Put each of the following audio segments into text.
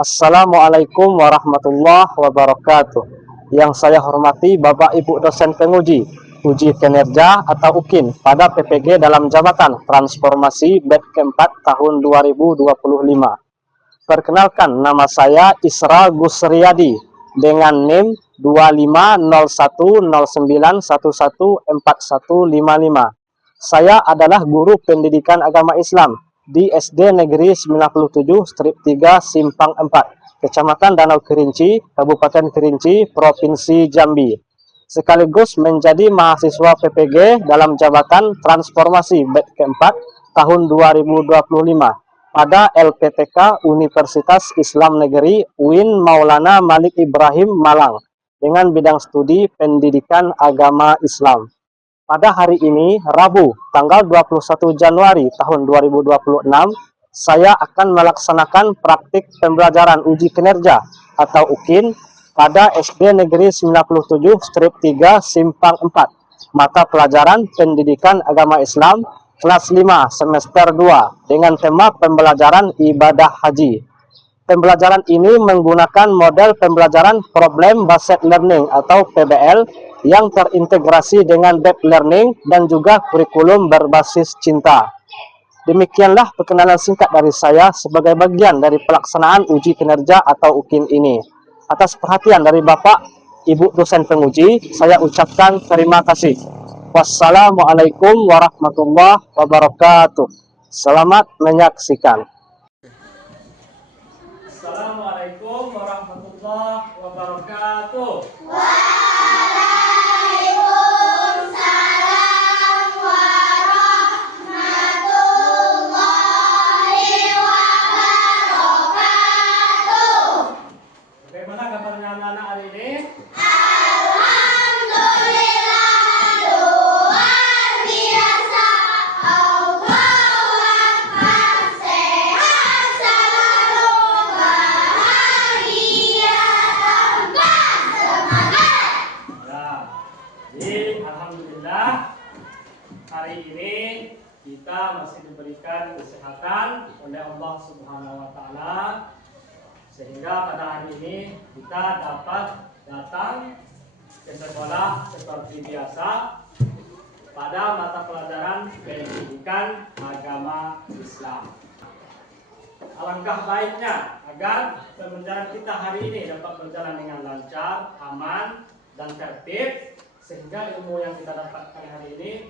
Assalamualaikum warahmatullahi wabarakatuh. Yang saya hormati Bapak Ibu dosen penguji uji kinerja atau UKIN pada PPG dalam jabatan transformasi batch keempat tahun 2025. Perkenalkan, nama saya Isra Gusriyadi dengan NIM 250109114155. Saya adalah guru pendidikan agama Islam di SD Negeri 97 Strip 3 Simpang 4, Kecamatan Danau Kerinci, Kabupaten Kerinci, Provinsi Jambi. Sekaligus menjadi mahasiswa PPG dalam jabatan transformasi batch keempat tahun 2025 pada LPTK Universitas Islam Negeri UIN Maulana Malik Ibrahim Malang dengan bidang studi pendidikan agama Islam. Pada hari ini, Rabu, tanggal 21 Januari tahun 2026, saya akan melaksanakan praktik pembelajaran uji kinerja atau UKIN pada SD Negeri 97 Strip 3 Simpang 4, mata pelajaran pendidikan agama Islam, kelas 5 semester 2 dengan tema pembelajaran ibadah haji. Pembelajaran ini menggunakan model pembelajaran Problem Based Learning atau PBL yang terintegrasi dengan Deep Learning dan juga kurikulum berbasis cinta. Demikianlah perkenalan singkat dari saya sebagai bagian dari pelaksanaan uji kinerja atau UKIN ini. Atas perhatian dari Bapak, Ibu dosen penguji, saya ucapkan terima kasih. Wassalamualaikum warahmatullahi wabarakatuh. Selamat menyaksikan. Assalamualaikum warahmatullahi wabarakatuh. Waalaikumsalam warahmatullahi wabarakatuh. Bagaimana kabarnya anak-anak hari ini? Alhamdulillah, luar biasa. Allahu Akbar, sehat selalu, bahagia tambah semangat. Ya, jadi alhamdulillah hari ini kita masih diberikan kesehatan oleh Allah Subhanahu wa taala sehingga pada hari ini kita dapat datang ke sekolah seperti biasa pada mata pelajaran pendidikan agama Islam. Alangkah baiknya agar pembelajaran kita hari ini dapat berjalan dengan lancar, aman, dan tertib sehingga ilmu yang kita dapatkan hari ini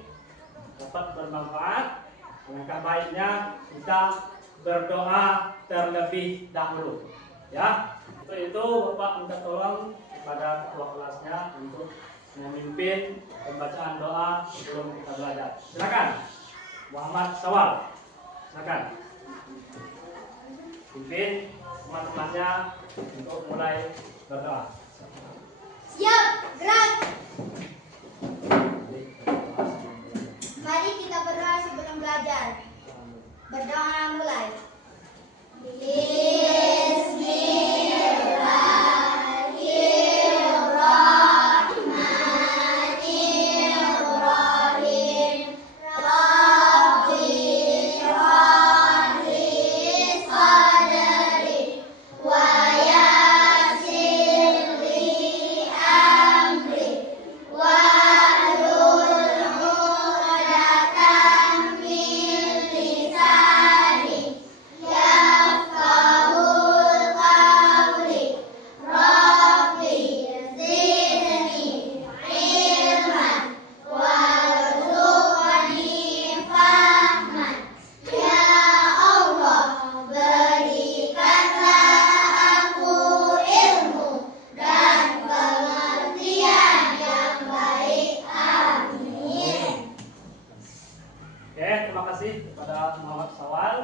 dapat bermanfaat. Alangkah baiknya kita berdoa terlebih dahulu. Ya, untuk itu Bapak minta tolong kepada ketua kelasnya untuk memimpin pembacaan doa sebelum kita belajar. Silakan, Muhammad Sawal. Silakan. Pimpin teman-temannya untuk mulai berdoa. Siap, gerak. Mari kita berdoa sebelum belajar. Berdoa mulai. Bismillahirrahmanirrahim. Rabbi shrah li sadri wa yassir li amri wahlul 'uqdatam min lisani yafqahul qawli. Rabbi zidni ilman warzuqni fahman. Ya Allah, berikanlah aku ilmu dan pengertian yang baik. Amin. Oke, terima kasih kepada Muhammad Sawal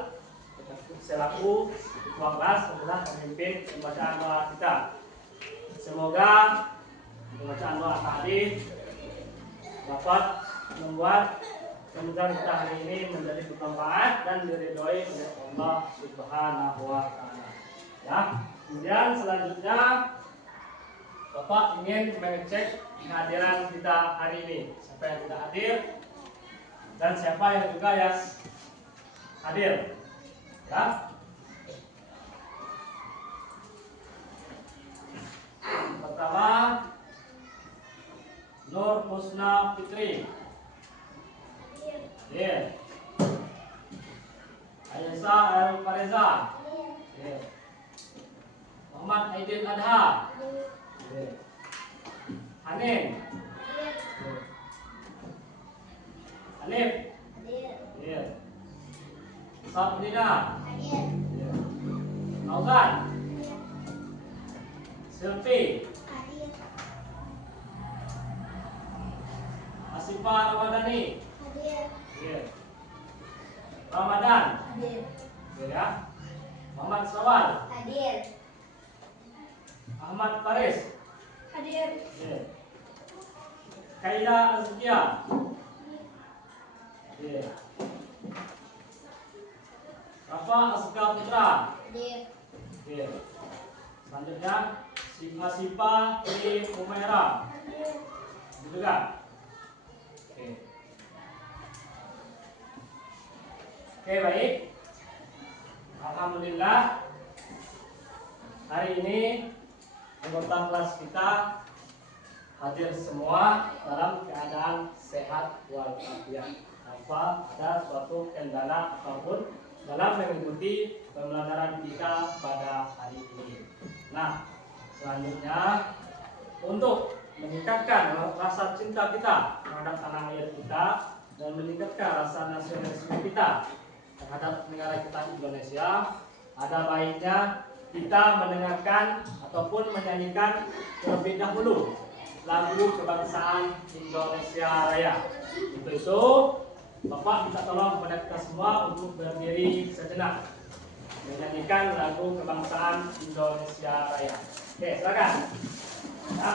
selaku ketua kelas adalah pemimpin pembacaan doa kita. Semoga pembacaan doa tadi dapat membuat pembelajaran kita hari ini menjadi bermanfaat dan diridhoi oleh Allah Subhanahu wa taala. Ya. Kemudian selanjutnya Bapak ingin mengecek kehadiran kita hari ini. Siapa yang tidak hadir dan siapa yang juga yang hadir. Ya. pertama Nur Husna Fitri. Hadir. Aisyah Al Fareza. Hadir. Muhammad Aidil Adha. Hadir. Hanin. Hadir. Alif. Hadir. Sabrina. Hadir. Fauzan. Silvi. Asifah Ramadhani. Hadir. Ramadan. Hadir ya. Muhammad Sawal. Ahmad Faris. Hadir. Kaila Azkia. Hadir. Rafa Asga Putra. Hadir. Selanjutnya Sipa Tri Umaira. Juga. Oke, baik. Alhamdulillah hari ini anggota kelas kita hadir semua dalam keadaan sehat walafiat, tanpa ada suatu kendala apapun dalam mengikuti pembelajaran kita pada hari ini. Nah, selanjutnya untuk meningkatkan rasa cinta kita terhadap tanah air kita dan meningkatkan rasa nasionalisme kita terhadap negara kita Indonesia, ada baiknya kita mendengarkan ataupun menyanyikan terlebih dahulu lagu kebangsaan Indonesia Raya. Untuk itu, Bapak minta tolong kepada kita semua untuk berdiri sejenak menyanyikan lagu kebangsaan Indonesia Raya. Oke, silakan. Ya.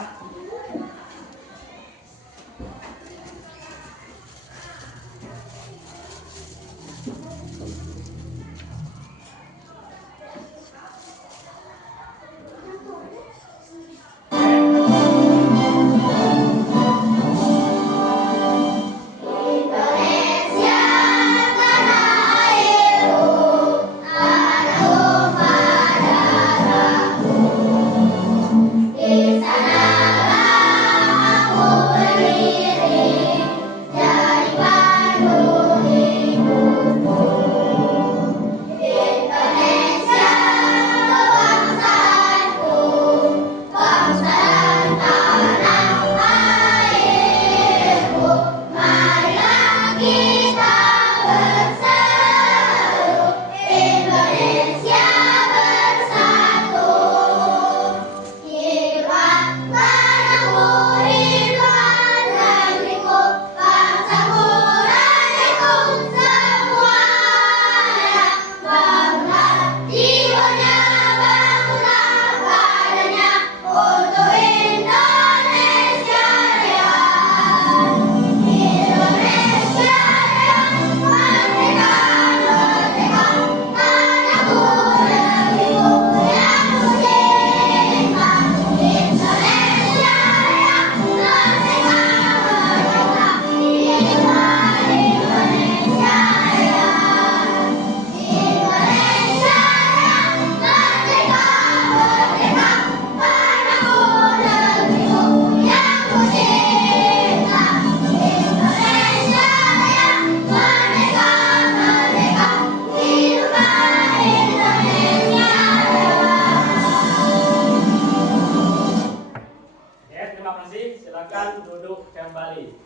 Silakan duduk kembali.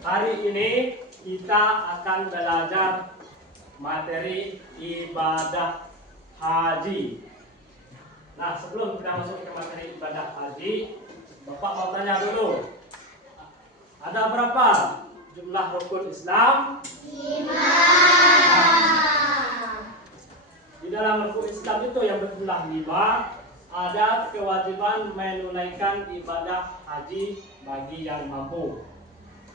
Hari ini kita akan belajar materi ibadah haji. Nah, sebelum kita masuk ke materi ibadah haji, Bapak mau tanya dulu. Ada berapa jumlah rukun Islam? 5. Di dalam rukun Islam itu yang berjumlah 5, ada kewajiban menunaikan ibadah haji bagi yang mampu.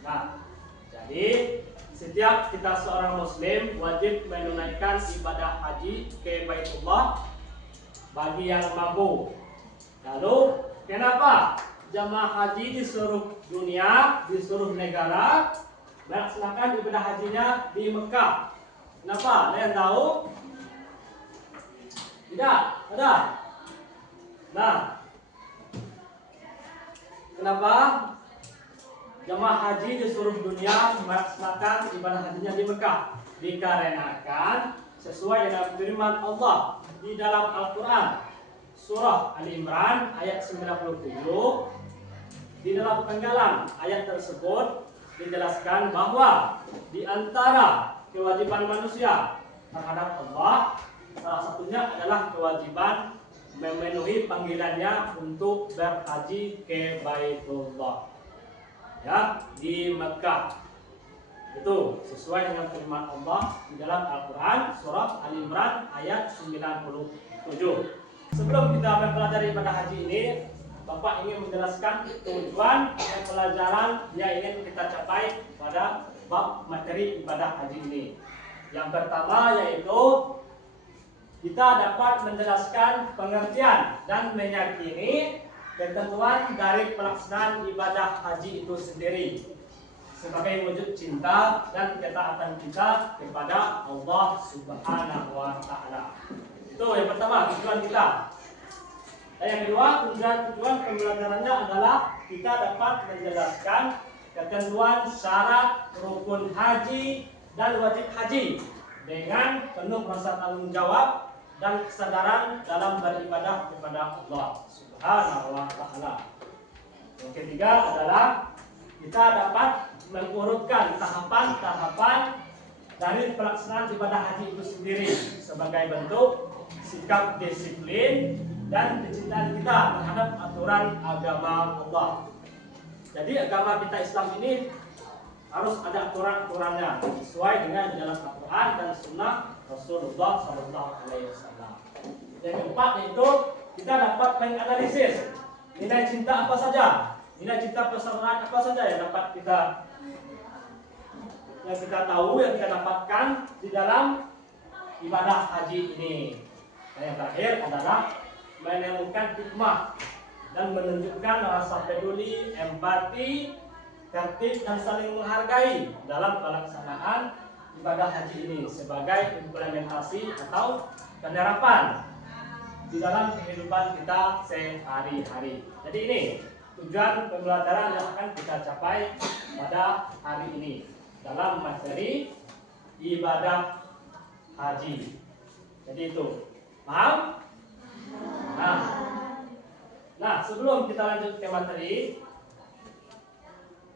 Nah, jadi setiap kita seorang muslim wajib menunaikan ibadah haji ke Baitullah bagi yang mampu. Lalu, kenapa jamaah haji di seluruh dunia, di seluruh negara melaksanakan ibadah hajinya di Mekah? Kenapa? Ada yang tahu? Tidak? Ada? Nah, Kenapa jamaah haji di seluruh dunia melaksanakan ibadah hajinya di Mekah? Dikarenakan sesuai dengan firman Allah di dalam Al-Quran surah Ali Imran ayat 97, di dalam penggalan ayat tersebut dijelaskan bahwa di antara kewajiban manusia terhadap Allah salah satunya adalah kewajiban memenuhi panggilannya untuk berhaji ke Baitullah, ya, di Mekah. Itu sesuai dengan firman Allah di dalam Al-Quran surah Al Imran ayat 97. Sebelum kita mempelajari ibadah haji ini, Bapak ingin menjelaskan tujuan dan pelajaran yang ingin kita capai pada bab materi ibadah haji ini. Yang pertama yaitu kita dapat menjelaskan pengertian dan meyakini ketentuan dari pelaksanaan ibadah haji itu sendiri sebagai wujud cinta dan ketaatan kita kepada Allah Subhanahu wa Ta'ala. Itu yang pertama, tujuan kita. Dan yang kedua, tujuan pembelajarannya adalah kita dapat menjelaskan ketentuan syarat rukun haji dan wajib haji dengan penuh rasa tanggung jawab dan kesadaran dalam beribadah kepada Allah Subhanahu wa Ta'ala. Yang ketiga adalah kita dapat mengurutkan tahapan-tahapan dari pelaksanaan ibadah haji itu sendiri sebagai bentuk sikap disiplin dan kecintaan kita terhadap aturan agama Allah. Jadi agama kita Islam ini harus ada aturan-aturannya sesuai dengan jalan Al-Quran dan Sunnah Rasulullah SAW. Yang keempat yaitu kita dapat menganalisis nilai cinta apa saja, nilai cinta persaudaraan apa saja yang dapat kita tahu, yang kita dapatkan di dalam ibadah haji ini. Dan yang terakhir adalah menemukan hikmah dan menunjukkan rasa peduli, empati, tertib dan saling menghargai dalam pelaksanaan ibadah haji ini sebagai implementasi atau penerapan di dalam kehidupan kita sehari-hari. Jadi ini tujuan pembelajaran yang akan kita capai pada hari ini dalam materi ibadah haji. Jadi itu, paham? Nah, sebelum kita lanjut ke materi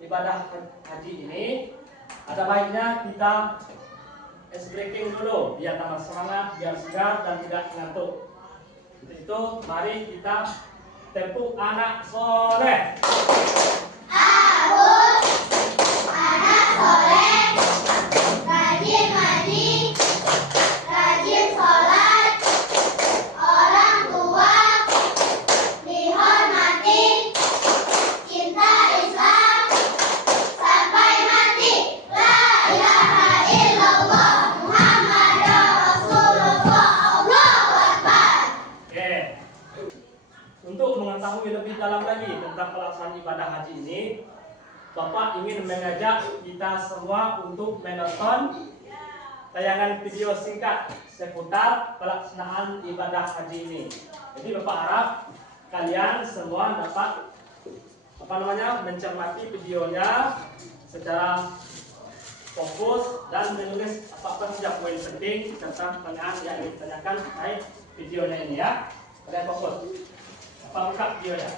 ibadah haji ini, ada baiknya kita ice breaking dulu biar tambah semangat, biar segar dan tidak ngantuk. Untuk itu, mari kita tepuk anak soleh. Ahus, anak soleh, rajin ngaji, rajin sholat, orang tua dihormati, cinta Islam sampai mati. La ilaha illallah Muhammadur Rasulullah. Allahu Akbar. Oke. Untuk mengetahui lebih dalam lagi tentang pelaksanaan ibadah haji ini, Bapak ingin mengajak kita semua untuk menonton tayangan video singkat seputar pelaksanaan ibadah haji ini. Jadi Bapak harap kalian semua dapat mencermati videonya secara fokus dan menulis apa saja poin penting tentang pertanyaan yang ingin ditanyakan terkait videonya ini ya. Kalian fokus. Bapak buka videonya.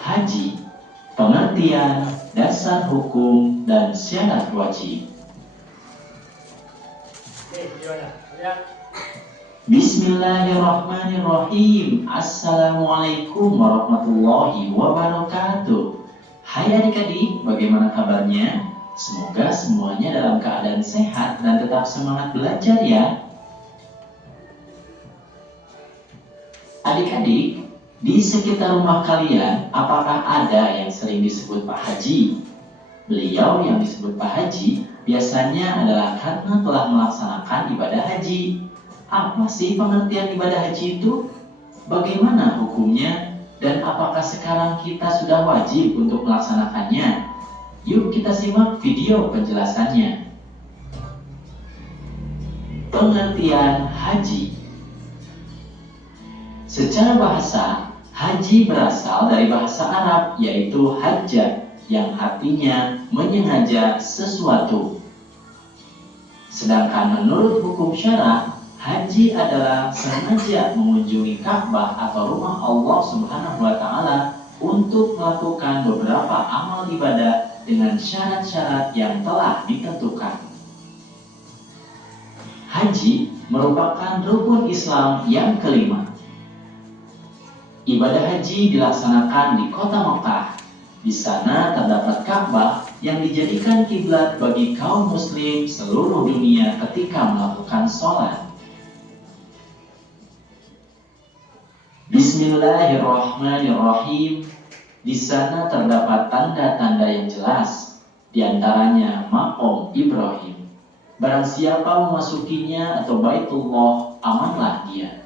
Haji, pengertian, dasar hukum, dan syarat wajib. Oke, videonya. Lihat. Bismillahirrahmanirrahim. Assalamualaikum warahmatullahi wabarakatuh. Hai adik-adik, bagaimana kabarnya? Semoga semuanya dalam keadaan sehat dan tetap semangat belajar ya. Adik-adik, di sekitar rumah kalian, apakah ada yang sering disebut Pak Haji? Beliau yang disebut Pak Haji biasanya adalah karena telah melaksanakan ibadah haji. Apa sih pengertian ibadah haji itu? Bagaimana hukumnya? Dan apakah sekarang kita sudah wajib untuk melaksanakannya? Yuk kita simak video penjelasannya. Pengertian haji. Secara bahasa, haji berasal dari bahasa Arab yaitu hajjah, yang artinya menyengaja sesuatu. Sedangkan menurut hukum syara, haji adalah sengaja mengunjungi Ka'bah atau rumah Allah Subhanahu wa Ta'ala untuk melakukan beberapa amal ibadah dengan syarat-syarat yang telah ditentukan. Haji merupakan rukun Islam yang kelima. Ibadah haji dilaksanakan di kota Mekah. Di sana terdapat Ka'bah yang dijadikan kiblat bagi kaum muslim seluruh dunia ketika melakukan sholat. Bismillahirrahmanirrahim. Di sana terdapat tanda-tanda yang jelas, di antaranya Maqam Ibrahim. Barang siapa memasukinya atau Baitullah, amanlah dia.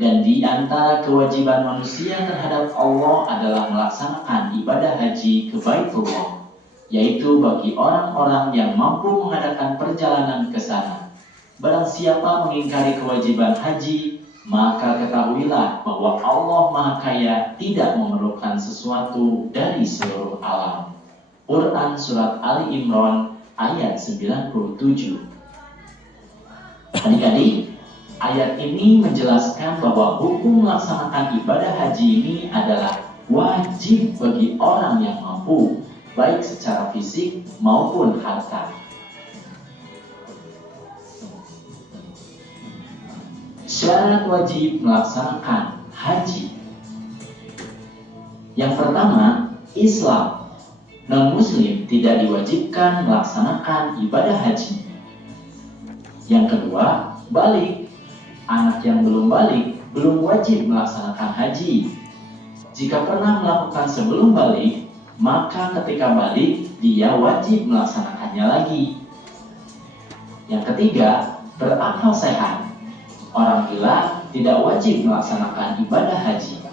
Dan di antara kewajiban manusia terhadap Allah adalah melaksanakan ibadah haji ke Baitullah, yaitu bagi orang-orang yang mampu mengadakan perjalanan ke sana. Barang siapa mengingkari kewajiban haji, maka ketahuilah bahwa Allah Maha Kaya tidak memerlukan sesuatu dari seluruh alam. Quran Surat Ali Imran ayat 97. Adik-adik, ayat ini menjelaskan bahwa hukum melaksanakan ibadah haji ini adalah wajib bagi orang yang mampu, baik secara fisik maupun harta. Syarat wajib melaksanakan haji. Yang pertama, Islam. Non-muslim tidak diwajibkan melaksanakan ibadah haji. Yang kedua, balik. Anak yang belum balik belum wajib melaksanakan haji. Jika pernah melakukan sebelum balik, maka ketika balik dia wajib melaksanakannya lagi. Yang ketiga, berakal sehat. Orang gila tidak wajib melaksanakan ibadah haji.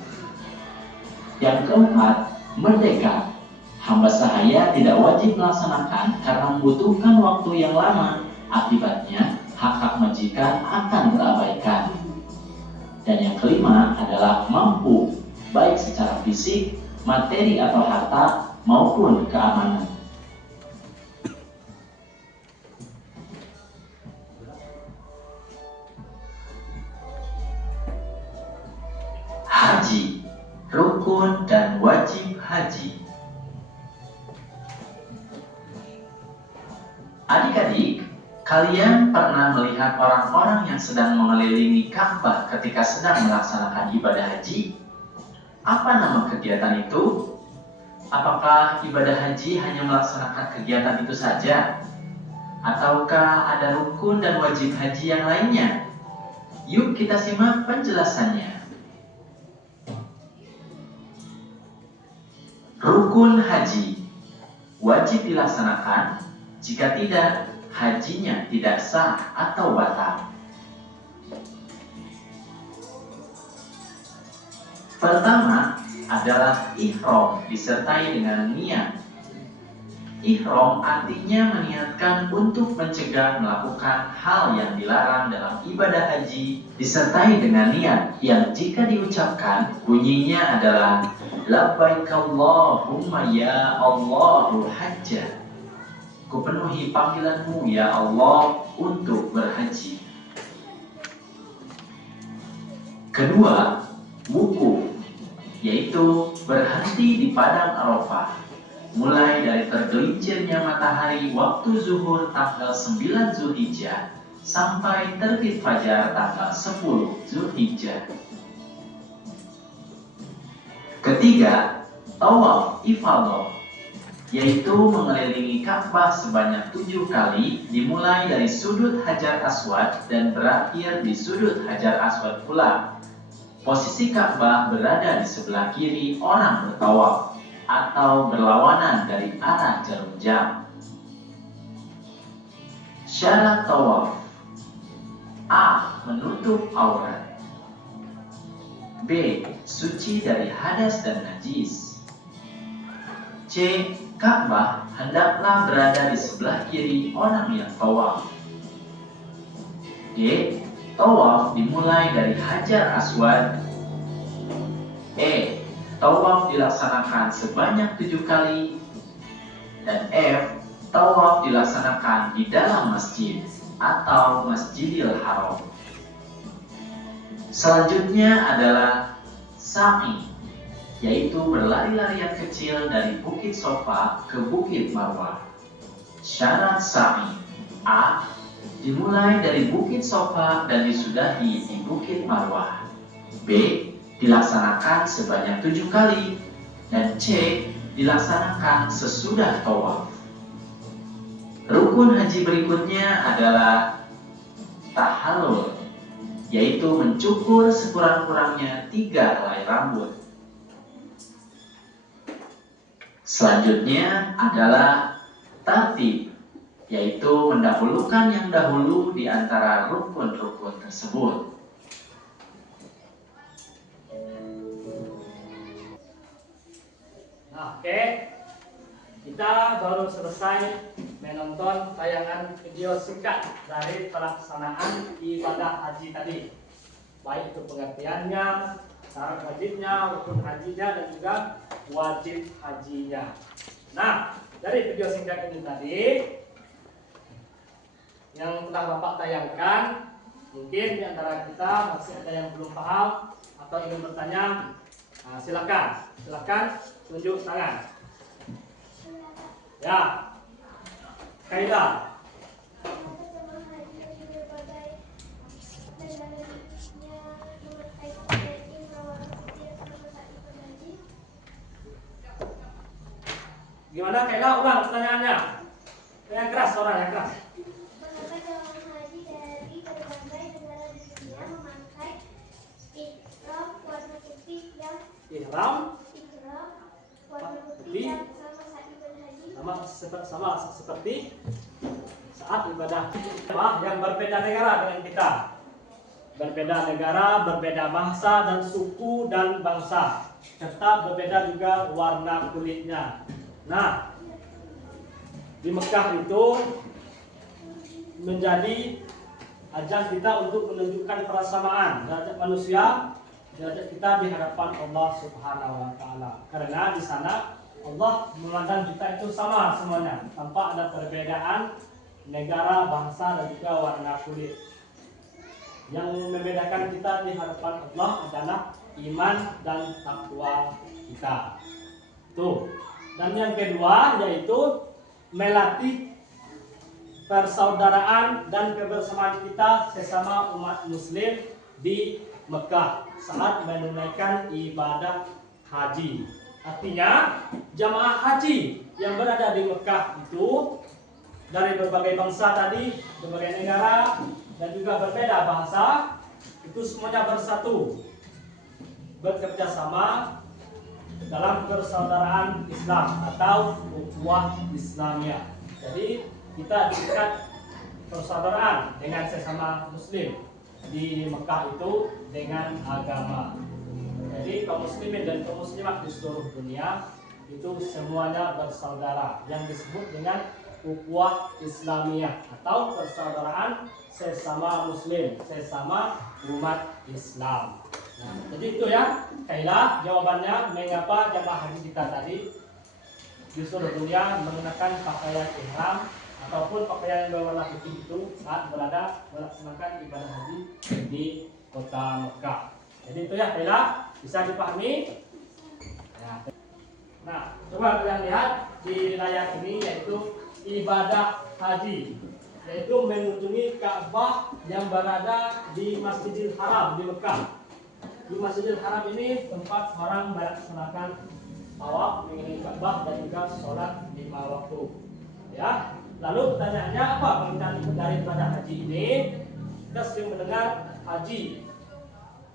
Yang keempat, merdeka. Hamba sahaya tidak wajib melaksanakan karena membutuhkan waktu yang lama. Akibatnya, hak-hak majikan akan terabaikan. Dan yang kelima adalah mampu, baik secara fisik, materi atau harta, maupun keamanan. Haji, rukun dan wajib haji. Adik-adik, kalian pernah melihat orang-orang yang sedang mengelilingi Ka'bah ketika sedang melaksanakan ibadah haji? Apa nama kegiatan itu? Apakah ibadah haji hanya melaksanakan kegiatan itu saja? Ataukah ada rukun dan wajib haji yang lainnya? Yuk kita simak penjelasannya. Rukun haji wajib dilaksanakan, jika tidak, hajinya tidak sah atau batal. Pertama adalah ihram disertai dengan niat. Ihram artinya meniatkan untuk mencegah melakukan hal yang dilarang dalam ibadah haji disertai dengan niat yang jika diucapkan bunyinya adalah labbaik Allahumma ya Allahu hajjah. Kupenuhi panggilanmu ya Allah untuk berhaji. Kedua, wukuf, yaitu berhenti di padang Arafah, mulai dari tergelincirnya matahari waktu zuhur tanggal 9 Zulhijjah sampai terbit fajar tanggal 10 Zulhijjah. Ketiga, tawaf ifadah, yaitu mengelilingi Ka'bah sebanyak 7 kali, dimulai dari sudut Hajar Aswad dan berakhir di sudut Hajar Aswad pula. Posisi Ka'bah berada di sebelah kiri orang bertawaf atau berlawanan dari arah jarum jam. Syarat tawaf: A. Menutup aurat. B. Suci dari hadas dan najis. C. Ka'bah hendaklah berada di sebelah kiri orang yang tawaf. D. Tawaf dimulai dari Hajar Aswad. E. Tawaf dilaksanakan sebanyak 7 kali. Dan F. Tawaf dilaksanakan di dalam masjid atau Masjidil Haram. Selanjutnya adalah sa'i, yaitu berlari-larian kecil dari Bukit Sofa ke Bukit Marwah. Syarat sa'i: A. Dimulai dari Bukit Sofa dan disudahi di Bukit Marwah. B. Dilaksanakan sebanyak 7 kali. Dan C. Dilaksanakan sesudah tawaf. Rukun haji berikutnya adalah tahallul, yaitu mencukur sekurang-kurangnya 3 helai rambut. Selanjutnya adalah tartib, yaitu mendahulukan yang dahulu di antara rukun-rukun tersebut. Nah, oke. Kita baru selesai menonton tayangan video singkat dari pelaksanaan ibadah haji tadi. Baik itu pengertiannya, syarat wajibnya, rukun hajinya, dan juga wajib hajinya. Nah, dari video singkat ini tadi yang telah Bapak tayangkan, mungkin di antara kita masih ada yang belum paham atau ingin bertanya. Nah, silakan tunjuk tangan. Ya, Kaila. Gimana Kaila? Ulang pertanyaannya. Yang keras, orang yang keras. Mengapa jemaah haji dari berbagai negara di dunia memakai ihram warna putih yang sama seperti saat ibadah yang berbeda negara dengan kita. Berbeda negara, berbeda bahasa dan suku dan bangsa, serta berbeda juga warna kulitnya. Nah, di Mekah itu menjadi ajang kita untuk menunjukkan persamaan derajat manusia, derajat kita di hadapan Allah Subhanahu wa taala. Karena di sana Allah memandang kita itu sama semuanya, tanpa ada perbedaan negara, bangsa, dan juga warna kulit. Yang membedakan kita di hadapan Allah adalah iman dan takwa kita. Tuh. Dan yang kedua yaitu melatih persaudaraan dan kebersamaan kita sesama umat muslim di Mekah saat menunaikan ibadah haji. Artinya jamaah haji yang berada di Mekah itu dari berbagai bangsa tadi, berbagai negara, dan juga berbeda bahasa, itu semuanya bersatu, bekerja sama dalam persaudaraan Islam atau ukhuwah Islamiyah. Jadi kita dekat persaudaraan dengan sesama muslim di Mekah itu dengan agama. Jadi kaum muslimin dan kaum muslimat di seluruh dunia itu semuanya bersaudara, yang disebut dengan ukhuwah Islamiyah atau persaudaraan sesama muslim, sesama umat Islam. Nah, jadi itu ya, Kaila jawabannya mengapa jamaah haji kita tadi di seluruh dunia menggunakan pakaian ihram ataupun pakaian yang berwarna putih itu saat berada melaksanakan ibadah haji di kota Mekah. Jadi itu ya Kaila, bisa dipahami? Nah, coba kalian lihat di layar ini yaitu ibadah haji, yaitu mengunjungi Ka'bah yang berada di Masjidil Haram di Mekah. Di Masjidil Haram ini tempat orang melaksanakan tawaf mengelilingi Ka'bah dan juga sholat 5 waktu. Ya, lalu pertanyaannya apa pengertian dari ibadah haji ini? Kita sering mendengar haji,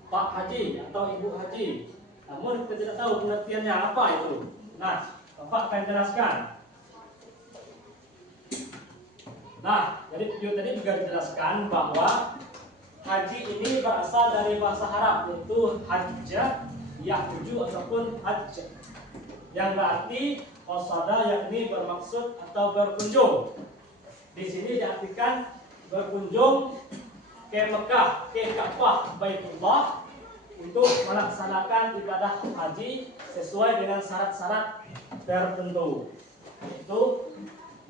Pak Haji atau Ibu Haji. Namun kita tidak tahu pengertiannya apa itu. Nah, Bapak akan jelaskan. Nah, jadi video tadi juga dijelaskan bahwa haji ini berasal dari bahasa Arab, yaitu hajjah, yahju ataupun hajj, yang berarti qasada, yakni bermaksud atau berkunjung. Di sini diartikan berkunjung ke Mekah, ke Ka'bah Baitullah untuk melaksanakan ibadah haji sesuai dengan syarat-syarat tertentu. Itu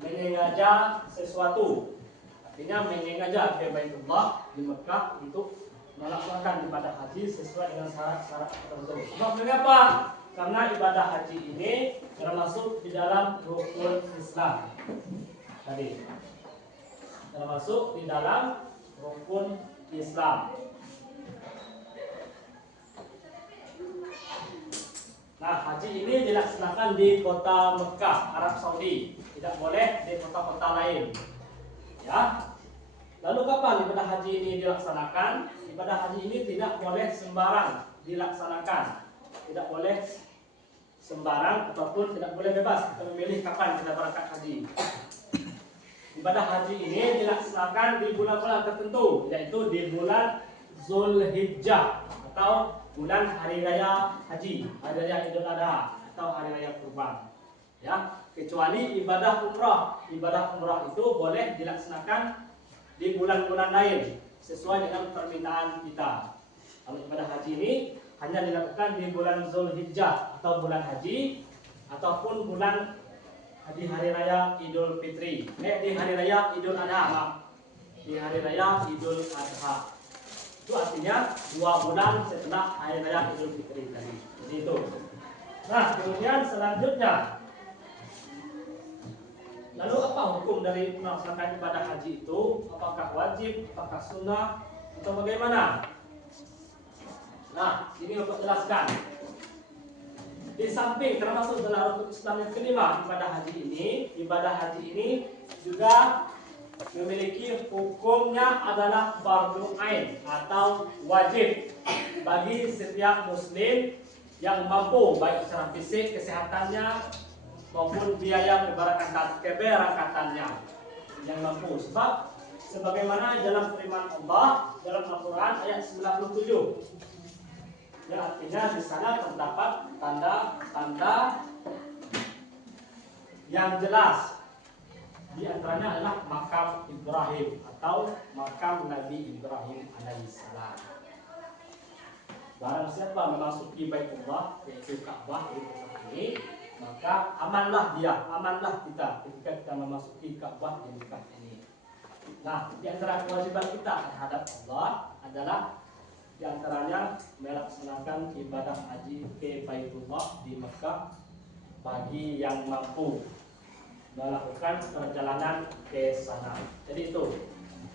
menyengaja sesuatu. Artinya menyengaja ke Baitullah di Mekah untuk melaksanakan ibadah haji sesuai dengan syarat-syarat tertentu. Sebab mengapa? Karena ibadah haji ini termasuk di dalam rukun Islam. Tadi termasuk di dalam rukun Islam. Nah, haji ini dilaksanakan di kota Mekah, Arab Saudi. Tidak boleh di kota-kota lain. Ya. Lalu kapan ibadah haji ini dilaksanakan? Ibadah haji ini tidak boleh sembarang dilaksanakan. Tidak boleh sembarang ataupun tidak boleh bebas kita memilih kapan kita berangkat haji. Ibadah haji ini dilaksanakan di bulan-bulan tertentu, yaitu di bulan Zulhijjah atau bulan hari raya haji, hari raya Idul Adha atau hari raya Kurban. Ya, kecuali ibadah umrah itu boleh dilaksanakan di bulan-bulan lain sesuai dengan permintaan kita. Kalau ibadah haji ini hanya dilakukan di bulan Zulhijjah atau bulan haji ataupun bulan di hari raya Idul Fitri, di hari raya Idul Adha, di hari raya Idul Adha. Itu artinya 2 bulan setelah hari raya Idul Fitri tadi. Jadi itu. Nah, kemudian selanjutnya, lalu apa hukum dari melaksanakan ibadah haji itu? Apakah wajib, apakah sunnah, atau bagaimana? Nah, ini untuk jelaskan. Di samping termasuk dalam rukun Islam yang kelima, ibadah haji ini juga memiliki hukumnya adalah fardhu ain atau wajib bagi setiap muslim yang mampu, baik secara fisik, kesehatannya maupun biaya keberangkatannya yang mampu. Sebab sebagaimana dalam firman Allah dalam Al-Quran ayat 97, yang artinya di sana terdapat tanda-tanda yang jelas. Di antaranya adalah makam Ibrahim atau makam Nabi Ibrahim alaihissalam. Barang siapa memasuki Baitullah, yaitu Ka'bah di tempat ini, maka amanlah kita ketika kita memasuki Ka'bah di Mekah ini. Nah, di antara kewajiban kita terhadap Allah adalah di antaranya melaksanakan ibadah haji ke Baitullah di Mekah bagi yang mampu melakukan perjalanan ke sana. Jadi itu.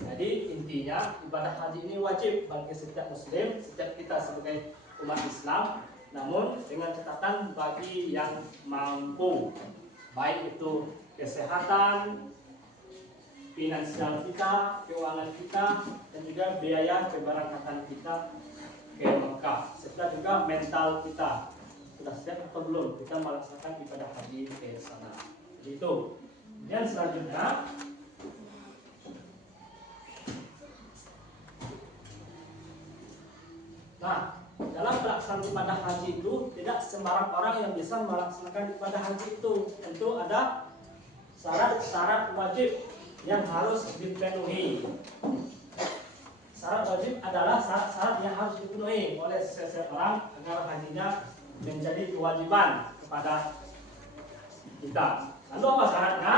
Jadi intinya ibadah haji ini wajib bagi setiap muslim, setiap kita sebagai umat Islam, namun dengan catatan bagi yang mampu, baik itu kesehatan, finansial kita, keuangan kita, dan juga biaya keberangkatan kita ke Mekah. Serta juga mental kita, sudah siap atau belum kita melaksanakan ibadah haji ke sana. Jadi itu. Dan selanjutnya, nah, dalam pelaksanaan ibadah haji itu tidak sembarang orang yang bisa melaksanakan ibadah haji itu. Tentu ada syarat-syarat wajib yang harus dipenuhi. Syarat wajib adalah syarat-syarat yang harus dipenuhi oleh seseorang agar hajinya menjadi kewajiban kepada kita. Lalu apa syaratnya?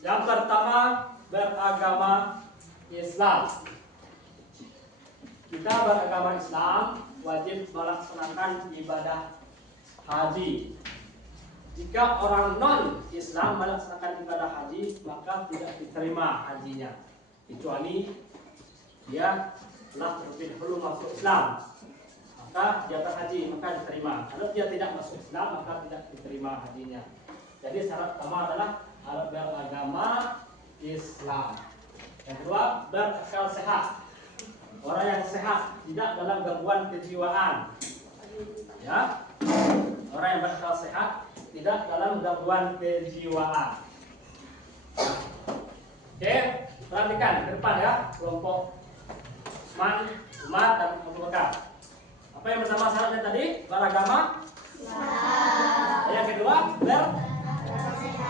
Yang pertama, beragama Islam. Kita beragama Islam wajib melaksanakan ibadah haji. Jika orang non-Islam melaksanakan ibadah haji, maka tidak diterima hajinya, kecuali dia telah terlebih dahulu masuk Islam, maka dia berhaji, maka diterima. Kalau dia tidak masuk Islam, maka tidak diterima hajinya. Jadi syarat pertama adalah beragama Islam. Yang kedua, berakal sehat. Orang yang sehat, tidak dalam gangguan kejiwaan. Ya, orang yang berakal sehat, tidak dalam gangguan kejiwaan. Oke, perhatikan ke depan ya, kelompok Usman, Umar, dan Abu Bakar. Apa yang pertama syaratnya tadi? Beragama. Yang kedua,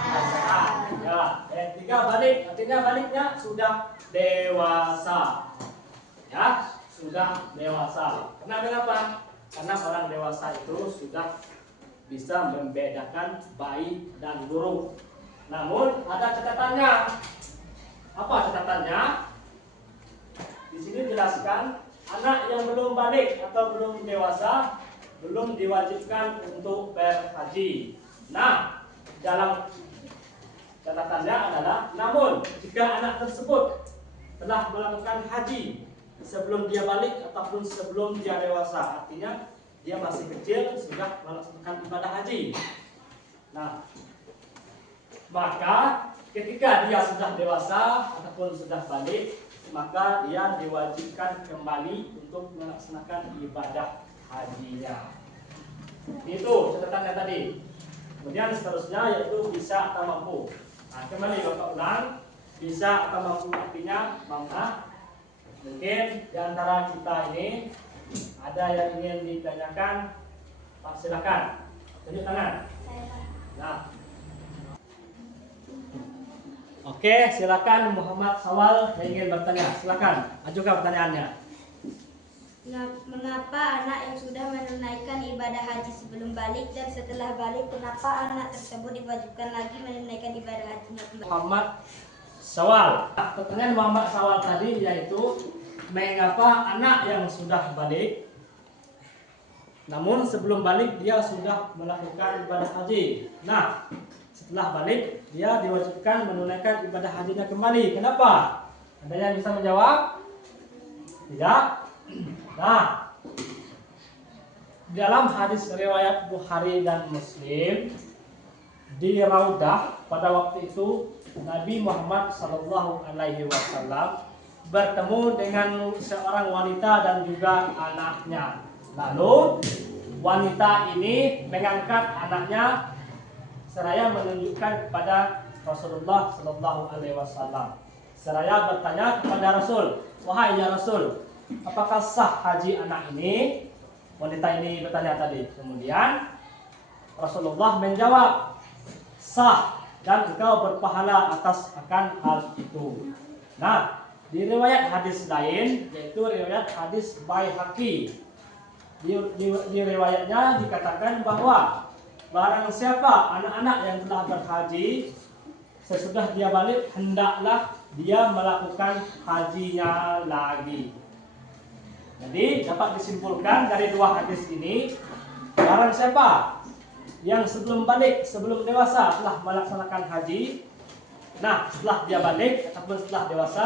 bersehat. Ya, yang ketiga balik, artinya baliknya sudah dewasa. Ya, sudah dewasa. Kenapa? Karena orang dewasa itu sudah bisa membedakan baik dan buruk. Namun ada catatannya. Apa catatannya? Di sini jelaskan anak yang belum balik atau belum dewasa belum diwajibkan untuk berhaji. Nah, dalam catatannya adalah namun jika anak tersebut telah melakukan haji sebelum dia balik ataupun sebelum dia dewasa, artinya dia masih kecil sudah melaksanakan ibadah haji. Nah, maka ketika dia sudah dewasa ataupun sudah balik, maka dia diwajibkan kembali untuk melaksanakan ibadah hajinya. Itu catatannya tadi. Kemudian seterusnya yaitu bisa atau mampu. Nah, kembali Bapak ulang, bisa atau mampu artinya mana? Mungkin di antara kita ini ada yang ingin ditanyakan, Pak silakan. Tunjuk tangan. Nah. Oke, silakan Muhammad Sawal yang ingin bertanya. Silakan, ajukan pertanyaannya. Mengapa anak yang sudah menunaikan ibadah haji sebelum balik dan setelah balik, kenapa anak tersebut diwajibkan lagi menunaikan ibadah hajinya kembali? Muhammad Sawal. Pertanyaan Muhammad Sawal tadi yaitu mengapa anak yang sudah balik namun sebelum balik dia sudah melakukan ibadah haji. Nah, setelah balik dia diwajibkan menunaikan ibadah hajinya kembali. Kenapa? Ada yang bisa menjawab? Tidak. Nah, dalam hadis riwayat Bukhari dan Muslim di Raudah pada waktu itu Nabi Muhammad SAW bertemu dengan seorang wanita dan juga anaknya. Lalu wanita ini mengangkat anaknya seraya menunjukkan kepada Rasulullah SAW. Seraya bertanya kepada Rasul, wahai ya Rasul, apakah sah haji anak ini? Wanita ini bertanya tadi. Kemudian Rasulullah menjawab, sah dan engkau berpahala atas akan hal itu. Nah, di riwayat hadis lain yaitu riwayat hadis Baihaqi, di riwayatnya dikatakan bahwa barang siapa anak-anak yang telah berhaji sesudah dia balik, hendaklah dia melakukan hajinya lagi. Jadi dapat disimpulkan dari dua hadis ini, barang siapa yang sebelum balik, sebelum dewasa telah melaksanakan haji, nah setelah dia balik ataupun setelah dewasa,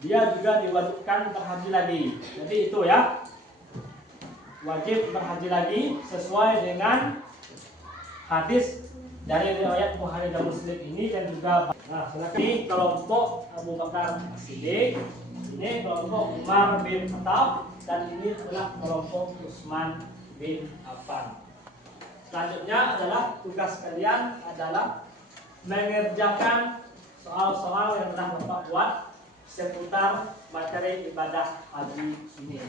dia juga diwajibkan berhaji lagi. Jadi itu ya, wajib berhaji lagi sesuai dengan hadis dari riwayat Bukhari dan Muslim ini dan juga. Nah, ini kelompok Abu Bakar As-Siddiq, ini kelompok Umar bin Khattab, dan ini adalah kelompok Utsman bin Affan. Selanjutnya adalah tugas kalian adalah mengerjakan soal-soal yang telah Bapak buat seputar materi ibadah haji ini.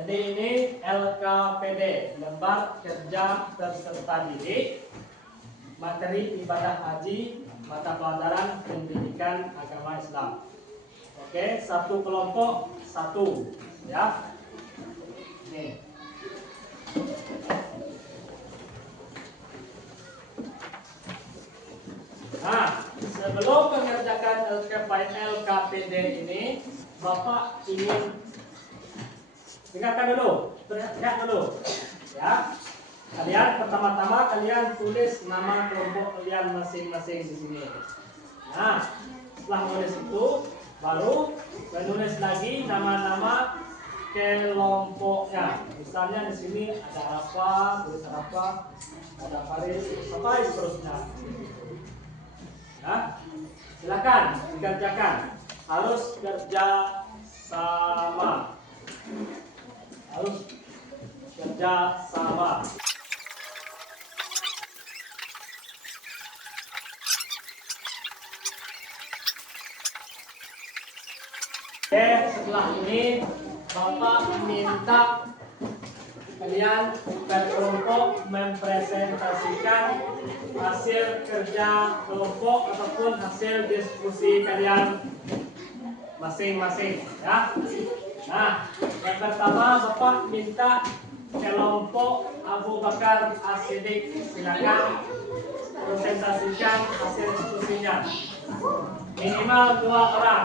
Jadi ini LKPD, lembar kerja peserta didik, materi ibadah haji, mata pelajaran pendidikan agama Islam. Oke, satu kelompok satu, ya. Nih. Nah, sebelum mengerjakan LKPD ini, Bapak ingin dengarkan dulu, lihat dulu, ya. Kalian pertama-tama kalian tulis nama kelompok kalian masing-masing di sini. Nah, setelah menulis itu, baru menulis lagi nama-nama kelompoknya. Misalnya di sini ada apa, tulis apa, ada Faris, apa seterusnya. Ya, silakan dikerjakan. Harus kerja sama. Harus kerja sama. Oke, setelah ini Bapak minta kalian berkelompok mempresentasikan hasil kerja kelompok ataupun hasil diskusi kalian masing-masing, ya. Nah, yang pertama Bapak minta kelompok Abu Bakar As-Siddiq, silakan presentasikan hasil diskusinya. Minimal 2 orang.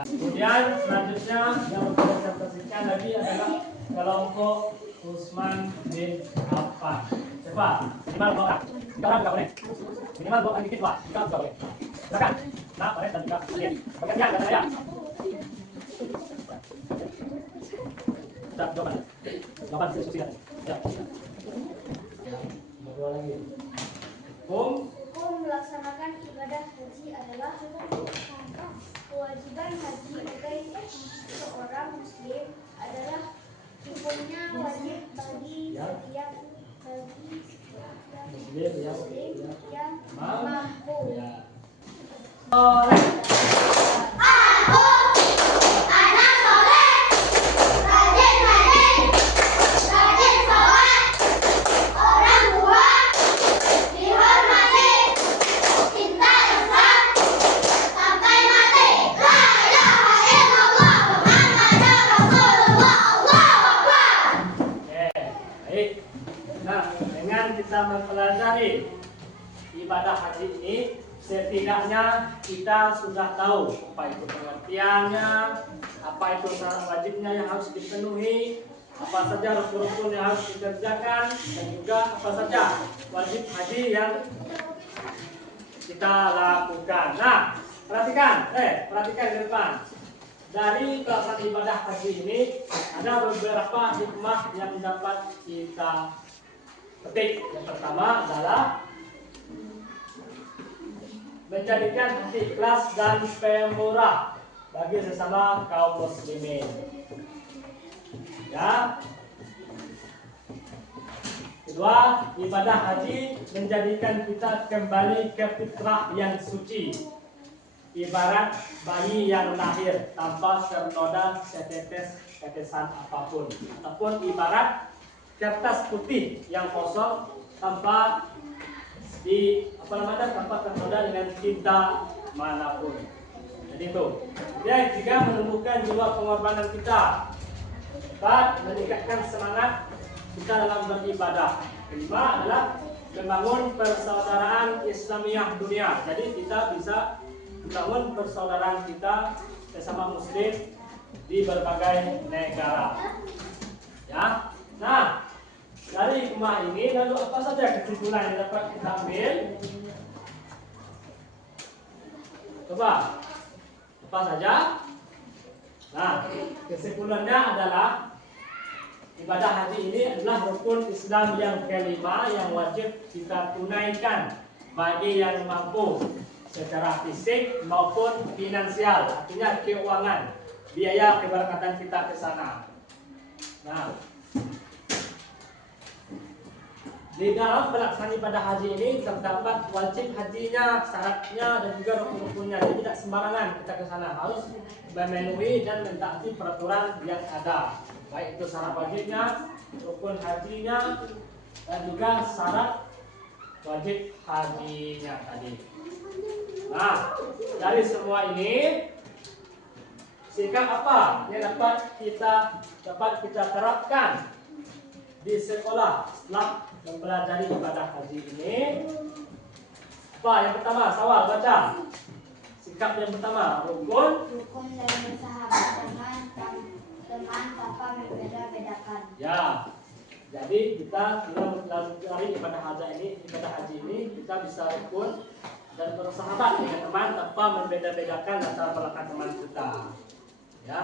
Kemudian selanjutnya yang mempresentasikan lagi adalah kelompok Utsman bin Affan. Cepat, minimal 2 orang. 3 orang nggak boleh. Minimal 2 orang dikit, Pak. 3 nggak boleh. Silakan. Nah, boleh dan 3. Bagian kata saya. Jawaban diskusi tadi. Ya. Berdua lagi. Hukum melaksanakan ibadah haji adalah kewajiban haji bagi seorang muslim adalah hukumnya wajib bagi setiap muslim yang mampu. Kita mempelajari ibadah haji ini, setidaknya kita sudah tahu apa itu pengertiannya, apa itu syarat wajibnya yang harus dipenuhi, apa saja rukun-rukun yang harus dikerjakan, dan juga apa saja wajib haji yang kita lakukan. Nah, perhatikan ke depan. Dari pelaksanaan ibadah haji ini ada beberapa hikmah yang dapat kita petik. Yang pertama adalah menjadikan hati ikhlas dan pemurah bagi sesama kaum muslimin. Ya. Kedua, ibadah haji menjadikan kita kembali ke fitrah yang suci. Ibarat bayi yang lahir tanpa ternoda tetesan apapun, ataupun ibarat kertas putih yang kosong tanpa tanpa ternoda dengan tinta manapun. Jadi itu. Dia juga menumbuhkan jiwa pengorbanan kita dan meningkatkan semangat kita dalam beribadah. Kelima adalah membangun persaudaraan Islamiyah dunia. Jadi kita bisa membangun persaudaraan kita sesama muslim di berbagai negara. Ya. Nah, dari hikmah ini lalu apa saja kesimpulan yang dapat kita ambil? Coba, apa saja? Nah, kesimpulannya adalah ibadah haji ini adalah rukun Islam yang kelima yang wajib kita tunaikan bagi yang mampu secara fisik maupun finansial, artinya keuangan, biaya keberangkatan kita ke sana. Nah, di dalam pelaksanaan ibadah haji ini terdapat wajib hajinya, syaratnya dan juga rukun-rukunnya. Jadi tidak sembarangan kita ke sana, harus memenuhi dan mentaati peraturan yang ada. Baik itu syarat wajibnya, rukun hajinya, dan juga syarat wajib hajinya tadi. Nah, dari semua ini sikap apa yang dapat kita terapkan di sekolah setelah mempelajari ibadah haji ini? Apa yang pertama? Sawal baca. Sikap yang pertama, rukun dan bersahabat dengan teman tanpa membeda-bedakan. Ya. Jadi kita mempelajari ibadah haji ini kita bisa rukun dan bersahabat dengan teman tanpa membeda-bedakan antara melekat teman kita. Ya,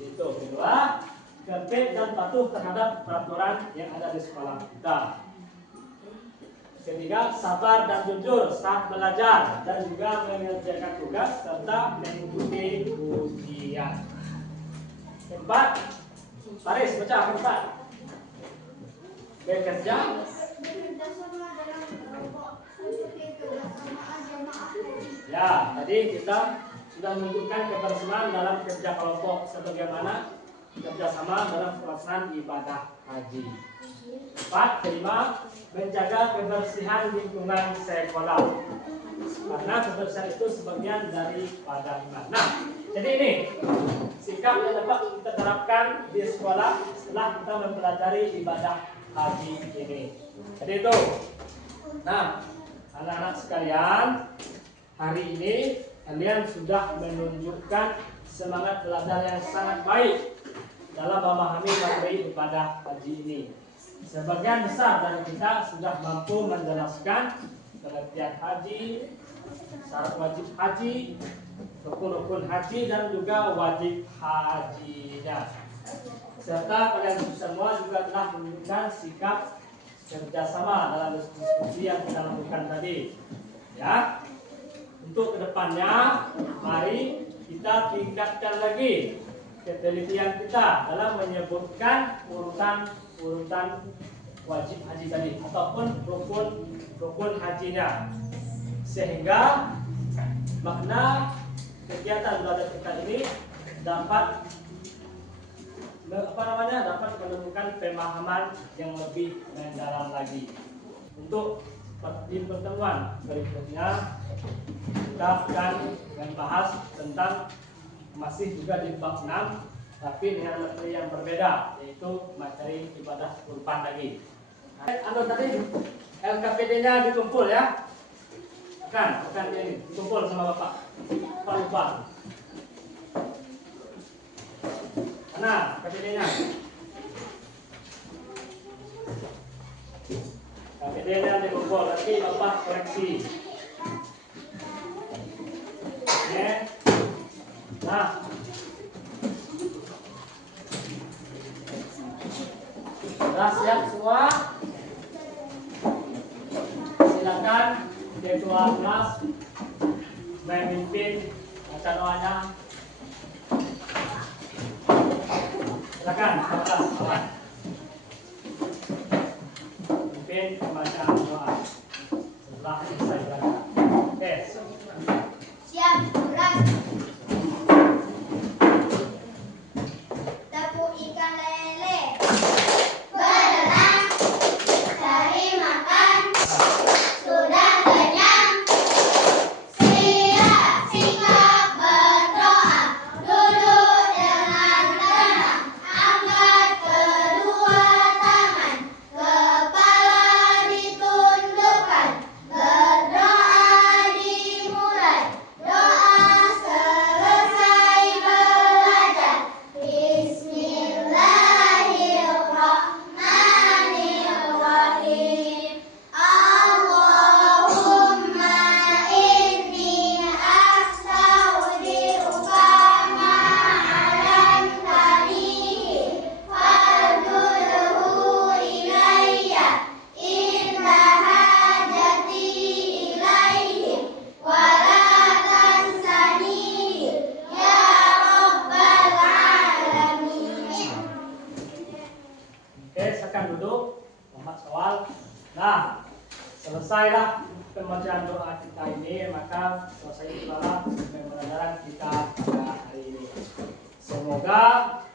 itu. Kedua, tertib dan patuh terhadap peraturan yang ada di sekolah kita. Ketiga, sabar dan jujur saat belajar dan juga mengerjakan tugas serta mengikuti ujian. Keempat, baris baca keempat. Bekerja ya, tadi kita sudah menunjukkan kebersamaan dalam kerja kelompok sebagaimana kerjasama dalam pelaksanaan ibadah haji. 4. Kelima, menjaga kebersihan lingkungan sekolah. Karena kebersihan itu sebagian daripada iman. Nah, jadi ini sikap yang dapat kita terapkan di sekolah setelah kita mempelajari ibadah haji ini. Jadi itu. Nah, anak-anak sekalian, hari ini kalian sudah menunjukkan semangat belajar yang sangat baik dalam memahami materi ibadah haji ini. Sebagian besar dari kita sudah mampu menjelaskan pengertian haji, syarat wajib haji, rukun-rukun haji, dan juga wajib hajinya. Serta kalian semua juga telah menunjukkan sikap kerjasama dalam diskusi yang kita lakukan tadi. Ya, untuk kedepannya, mari kita tingkatkan lagi ketelitian kita dalam menyebutkan urutan wajib haji tadi ataupun rukun hajinya, sehingga makna kegiatan belajar kita ini dapat dapat menemukan pemahaman yang lebih mendalam lagi. Untuk di pertemuan berikutnya kita akan membahas tentang masih juga di bab 6, tapi dengan materi yang berbeda, yaitu materi ibadah kurban lagi. Tadi LKPD-nya dikumpul ya, akan ini dikumpul sama Bapak lupa. Nah, KPD-nya dikumpul, nanti Bapak koreksi. Oke. Nah, sudah siap semua? Silakan ketua kelas memimpin baca doanya. Silakan kelas memimpin pembacaan doa setelah selesai belajar. Oke. Siap, berat. Tepung ikan lele. Berenang, cari makan, sudah kenyang. Sikap berdoa, duduk dengan tenang. Angkat kedua tangan, kepala ditundukkan. Berdoa dimulai, doa selesai belajar. Bismillahirrahmanirrahim. Allahumma inni astaghfiruka ma'alamtanihi fardulhu ilayya inna hajati ilaihim wala tansanihi ya rabbal alamin. Oke, silakan duduk. Muhammad Syawal. Nah, selesailah pembacaan doa kita ini, maka selesai pula pembelajaran kita pada hari ini. Semoga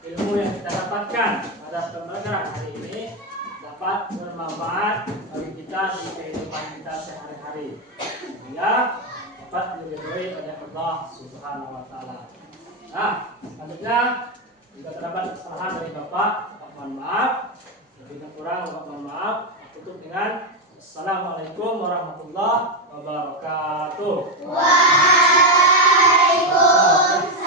ilmu yang kita dapatkan pada pembelajaran hari ini dapat bermanfaat bagi kita di kehidupan kita sehari-hari, sehingga dapat diridhoi oleh Allah Subhanahu wa Ta'ala. Nah, selanjutnya jika terdapat kesalahan dari Bapak mohon maaf. Lebih kurang mohon maaf. Tutup dengan Assalamualaikum warahmatullahi wabarakatuh. Waalaikumsalam.